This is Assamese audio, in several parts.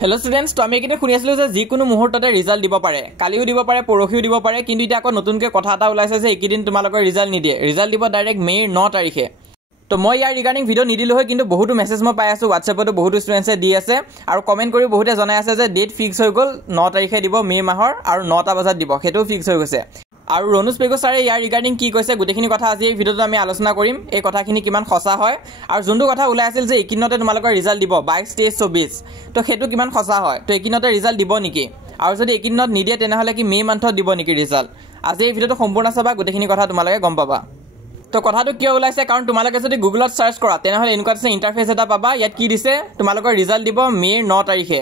হেল্ল' ষ্টুডেণ্টছ, তো আমি এইখিনি শুনি আছিলোঁ যে যিকোনো মুহূৰ্ততে ৰিজাল্ট দিব পাৰে, কালিও দিব পাৰে, পৰহিও দিব পাৰে। কিন্তু এতিয়া আকৌ নতুনকৈ কথা এটা ওলাইছে যে এইকেইদিন তোমালোকৰ ৰিজাল্ট নিদিয়ে, ৰিজাল্ট দিব ডাইৰেক্ট মে'ৰ 9 তাৰিখে। তো মই ইয়াৰ ৰিগাৰ্ডিং ভিডিঅ' নিদিলোঁ হয়, কিন্তু বহুতো মেছেজ মই পাই আছোঁ, হোৱাটছএপতো বহুতো ষ্টুডেণ্টছে দি আছে আৰু কমেণ্ট কৰি বহুতে জনাই আছে যে ডেট ফিক্স হৈ গ'ল, 9 তাৰিখে দিব মে' মাহৰ আৰু 9টা বজাত দিব, সেইটোও ফিক্স হৈ গৈছে। আৰু ৰণুজ পেগু ছাৰে ইয়াৰ ৰিগাৰ্ডিং কি কৈছে গোটেইখিনি কথা আজি এই ভিডিঅ'টো আমি আলোচনা কৰিম। এই কথাখিনি কিমান সঁচা হয় আৰু যোনটো কথা ওলাই আছিল যে এইকেইদিনতে তোমালোকৰ ৰিজাল্ট দিব 22, 23, 24, তো সেইটো কিমান সঁচা হয়, তো এইকেইদিনতে ৰিজাল্ট দিব নেকি, আৰু যদি এইকেইদিনত নিদিয়ে তেনেহ'লে কি মে' মান্থত দিব নেকি ৰিজাল্ট। আজি এই ভিডিঅ'টো সম্পূৰ্ণ চাবা, গোটেইখিনি কথা তোমালোকে গম পাবা। তো কথাটো কিয় ওলাইছে, কাৰণ তোমালোকে যদি গুগলত চাৰ্চ কৰা তেনেহ'লে এনেকুৱা আছে ইণ্টাৰফেচ এটা পাবা। ইয়াত কি দিছে, তোমালোকৰ ৰিজাল্ট দিব মে'ৰ 9 তাৰিখে,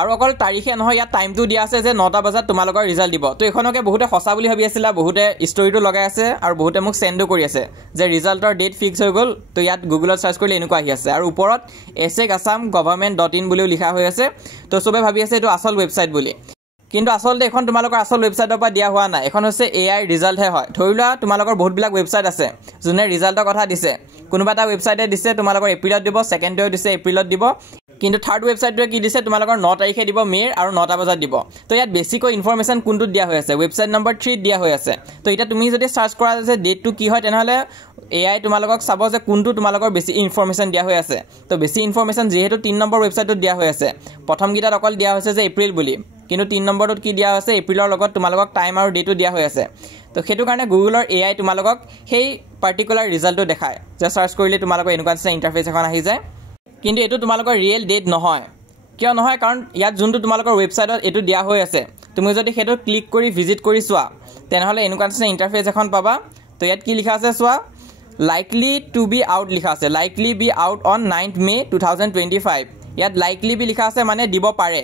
আৰু অকল তাৰিখে নহয়, ইয়াত টাইমটো দিয়া আছে যে 9টা বজাত তোমালোকৰ ৰিজাল্ট দিব। তো এইখনকে বহুতে সঁচা বুলি ভাবি আছিলা, বহুতে ষ্টৰিটো লগাই আছে আৰু বহুতে মোক চেণ্ডো কৰি আছে যে ৰিজাল্টৰ ডেট ফিক্স হৈ গ'ল। তো ইয়াত গুগলত চাৰ্চ কৰিলে এনেকুৱা আহি আছে, আৰু ওপৰত assam.government.in বুলিও লিখা হৈ আছে। তো চবে ভাবি আছে এইটো আচল ৱেবছাইট বুলি, কিন্তু আচলতে এখন তোমালোকৰ আচল ৱেবছাইটৰ পৰা দিয়া হোৱা নাই, এখন হৈছে AI ৰিজাল্টহে হয়। ধৰি লোৱা তোমালোকৰ বহুতবিলাক ৱেবছাইট আছে যোনে ৰিজাল্টৰ কথা দিছে, কোনোবা এটা ৱেবছাইটে দিছে তোমালোকৰ এপ্ৰিলত দিব, ছেকেণ্ডটোৱেও দিছে এপ্ৰিলত দিব, কিন্তু থাৰ্ড ৱেবছাইটটোৱে কি দিছে তোমালোকৰ 9 তাৰিখে দিব মে'ৰ আৰু 9টা বজাত দিব। তো ইয়াত বেছিকৈ ইনফৰমেশ্যন কোনটোত দিয়া হৈ আছে, ৱেবছাইট নম্বৰ 3 দিয়া হৈ আছে। তো এতিয়া তুমি যদি চাৰ্চ কৰা যে ডেটটো কি হয়, তেনেহ'লে AI তোমালোকক চাব যে কোনটো তোমালোকৰ বেছি ইনফৰমেশ্যন দিয়া হৈ আছে। তো বেছি ইনফৰমেশ্যন যিহেতু 3 নম্বৰ ৱেবছাইটত দিয়া হৈ আছে, প্ৰথমকেইটাত অকল দিয়া হৈছে যে এপ্ৰিল বুলি, কিন্তু 3 নম্বৰটোত কি দিয়া হৈছে, এপ্ৰিলৰ লগত তোমালোকক টাইম আৰু ডেটো দিয়া হৈ আছে। তো সেইটো কাৰণে গুগলৰ AI তোমালোকক সেই পাৰ্টিকুলাৰ ৰিজাল্টটো দেখায়, যে চাৰ্চ কৰিলে তোমালোকৰ এনেকুৱা নিচিনা ইণ্টাৰফেচ এখন আহি যায়। কিন্তু এইটো তোমালোকৰ ৰিয়েল ডেট নহয়। কিয় নহয়, কাৰণ ইয়াত যোনটো তোমালোকৰ ৱেবছাইটত এইটো দিয়া হৈ আছে, তুমি যদি সেইটো ক্লিক কৰি ভিজিট কৰি চোৱা তেনেহ'লে এনেকুৱা নিচিনা ইণ্টাৰফেচ এখন পাবা। তো ইয়াত কি লিখা আছে চোৱা, লাইকলি টু বি আউট লিখা আছে, likely be out on 9th May 2025। ইয়াত লাইকলি বি লিখা আছে, মানে দিব পাৰে।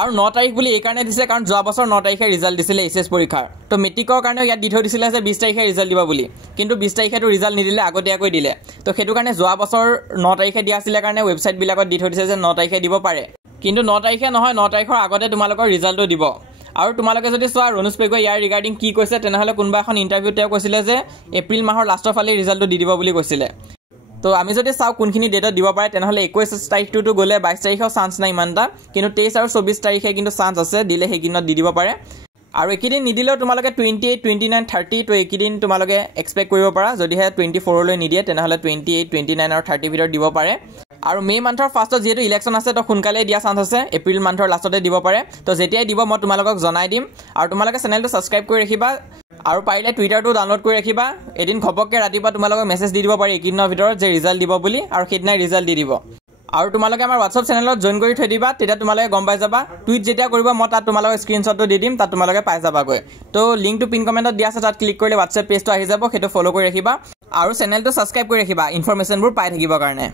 আৰু 9 তাৰিখ বুলি এইকাৰণে দিছে কাৰণ যোৱা বছৰ 9 তাৰিখে ৰিজাল্ট দিছিলে HS পৰীক্ষাৰ। তো মেট্ৰিকৰ কাৰণেও ইয়াত দি থৈ দিছিলে যে 20 তাৰিখে ৰিজাল্ট দিব বুলি, কিন্তু 20 তাৰিখেতো ৰিজাল্ট নিদিলে, আগতীয়াকৈ দিলে। তো সেইটো কাৰণে যোৱা বছৰ 9 তাৰিখে দিয়া আছিলে কাৰণে ৱেবছাইটবিলাকত দি থৈ দিছে যে 9 তাৰিখে দিব পাৰে, কিন্তু 9 তাৰিখে নহয়, 9 তাৰিখৰ আগতে তোমালোকৰ ৰিজাল্টটো দিব। আৰু তোমালোকে যদি চোৱা ৰণুজ পেগুৱে ইয়াৰ ৰিগাৰ্ডিং কি কৈছে, তেনেহ'লে কোনোবা এখন ইণ্টাৰভিউত তেওঁ কৈছিলে যে এপ্ৰিল মাহৰ লাষ্টৰ ফালে ৰিজাল্টটো দি দিব বুলি কৈছিলে। তো আমি যদি চাওঁ কোনখিনি ডেটত দিব পাৰে, তেনেহ'লে 21 তাৰিখটোতো গ'লে 22 তাৰিখেও চান্স নাই ইমান এটা, কিন্তু 23 আৰু 24 তাৰিখে কিন্তু চান্স আছে, দিলে সেইকেইদিনত দি দিব পাৰে। আৰু এইকেইদিন নিদিলেও তোমালোকে 28, 29, 30, তো এইকেইদিন তোমালোকে এক্সপেক্ট কৰিব পাৰা। যদিহে 24লৈ নিদিয়ে তেনেহ'লে 28, 29 আৰু 30 ভিতৰত দিব পাৰে। আৰু মে' মান্থৰ ফাৰ্ষ্টত যিহেতু ইলেকশ্যন আছে, তো সোনকালেই দিয়া চান্স আছে, এপ্ৰিল মান্থৰ লাষ্টতে দিব পাৰে। তো যেতিয়াই দিব মই তোমালোকক জনাই দিম, আৰু তোমালোকে চেনেলটো ছাবস্ক্ৰাইব কৰি ৰাখিবা, আৰু পাৰিলে টুইটাৰটো ডাউনলোড কৰি ৰাখিবা। এদিন ঘপককৈ ৰাতিপুৱা তোমালোকক মেছেজ দি দিব পাৰি এইকেইদিনৰ ভিতৰত যে ৰিজাল্ট দিব বুলি, আৰু সেইদিনাই ৰিজাল্ট দি দিব। আৰু তোমালোকে আমাৰ হোৱাটছআপ চেনেলত জইন কৰি থৈ দিবা, তেতিয়া তোমালোকে গম পাই যাবা। টুইট যেতিয়া কৰিব মই তাত তোমালোকৰ স্ক্ৰীনশ্বটটো দি দিম, তাত তোমালোকে পাই যাবাগৈ। তো লিংকটো পিন কমেণ্টত দিয়া আছে, তাত ক্লিক কৰিলে হোৱাটছআপ পেজটো আহি যাব, সেইটো ফ'ল' কৰি ৰাখিবা আৰু চেনেলটো ছাবস্ক্ৰাইব কৰি ৰাখিবা ইনফৰমেশ্যনবোৰ পাই থাকিবৰ কাৰণে।